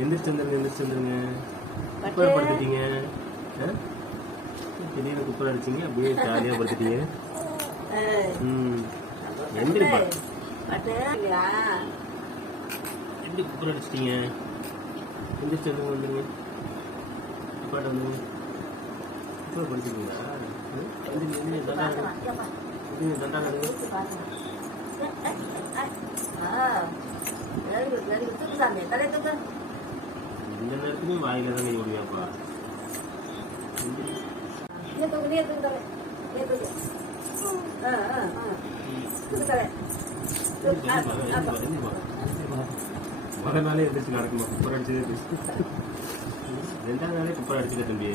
எந்திரிச்சு வந்துருங்க. குப்பரை படுத்துட்டீங்க. திடீர்னு குப்பரை அடிச்சிங்க, அப்படியே ஜாலியாக படுத்துட்டீங்க. எந்திரிப்பா. எப்படி குப்பரை அடிச்சிட்டீங்க? எந்திரிச்சு வந்துருங்க. அப்பாட்ட வந்துருங்க. குப்பரை படுத்துட்டீங்களா? தண்டா இந்த நேரத்துலையும் வாயில தானே ஓடுவியாப்பா? முதல் நாளே எந்திரிச்சு நடக்குமா? குப்பரை அடிச்சதே 2வது நாளே குப்பரை அடிச்சுட்டு தம்பி.